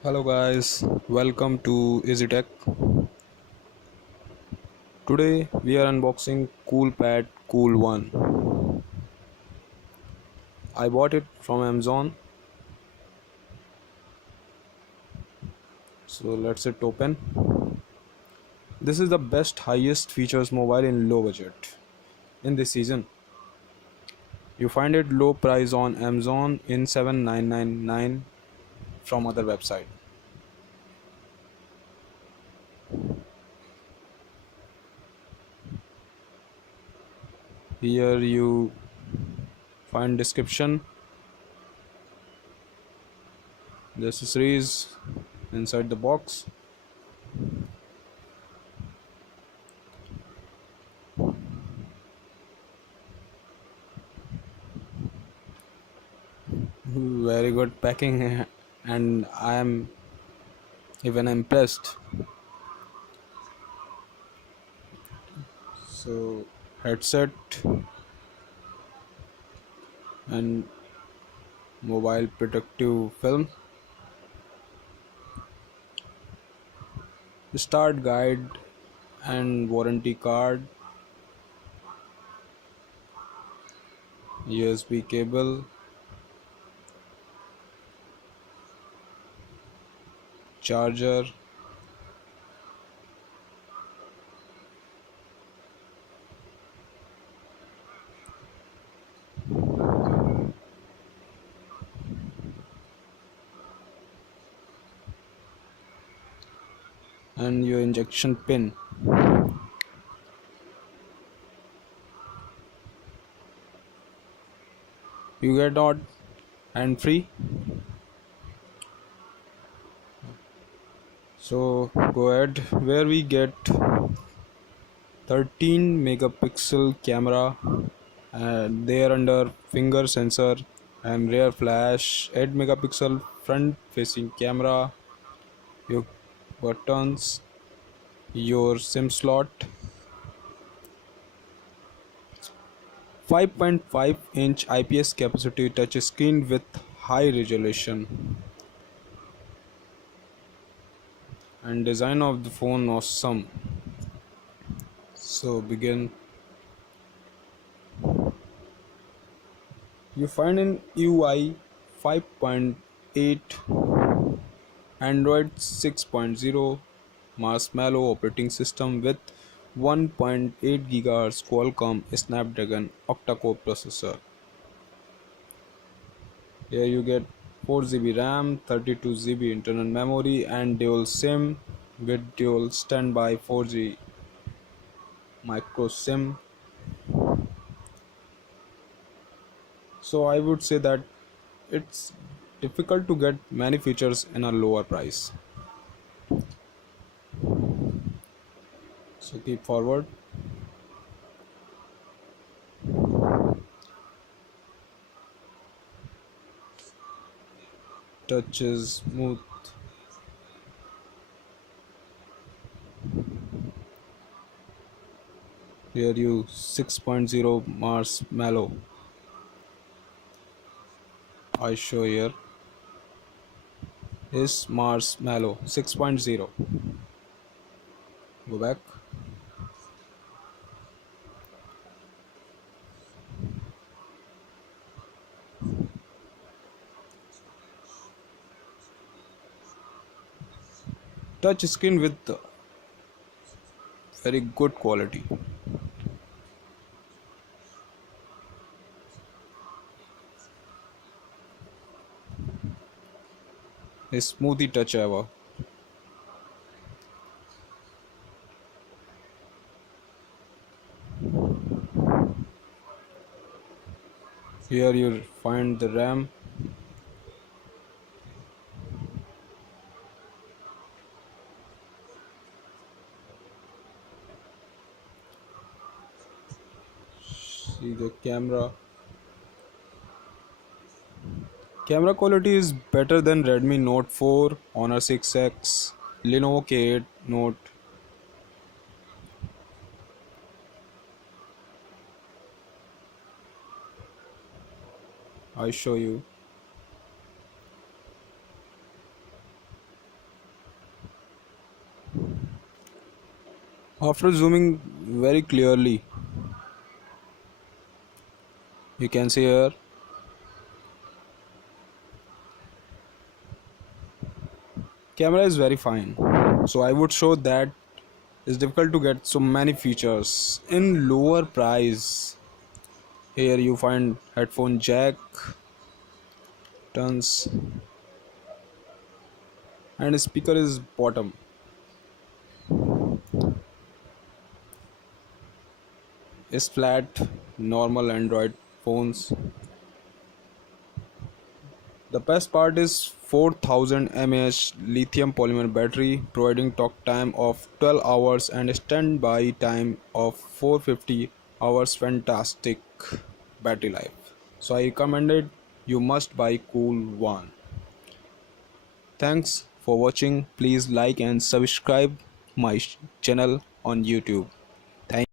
Hello guys, welcome to EasyTech. Today we are unboxing CoolPad Cool 1. I bought it from Amazon, so let's it open. This is the best highest features mobile in low budget. In this season, you find it low price on Amazon in 7999 from other website. Here you find description, the accessories inside the box. Very good packing and I am even impressed. So headset and mobile protective film, start guide and warranty card, USB cable, charger, and your injection pin. You get out and free. So go ahead, where we get 13 megapixel camera and there under finger sensor and rear flash, 8 megapixel front facing camera, your buttons, your SIM slot, 5.5-inch IPS capacitive touchscreen with high resolution, and design of the phone awesome. So begin. You find in UI 5.8, Android 6.0, Marshmallow operating system with 1.8 GHz Qualcomm Snapdragon octa-core processor. Here you get 4 GB RAM, 32 GB internal memory and dual SIM with dual standby 4G micro SIM. So I would say that it's difficult to get many features in a lower price. So keep forward. Touch is smooth. Here you 6.0 Marshmallow. I show here is Marshmallow 6.0. Go back. Touch screen with very good quality. A smoothie touch ever. Here you find the RAM. See the camera. Camera quality is better than Redmi Note 4, Honor 6X, Lenovo K8 Note. I show you. After zooming very clearly, you can see here camera is very fine. So I would show that it's difficult to get so many features in lower price. Here you find headphone jack, tons, and speaker is bottom. Is flat, normal Android phones. The best part is 4000 mAh lithium polymer battery providing talk time of 12 hours and standby time of 450 hours. Fantastic battery life. So I recommended you must buy Cool One. Thanks for watching. Please like and subscribe my channel on YouTube.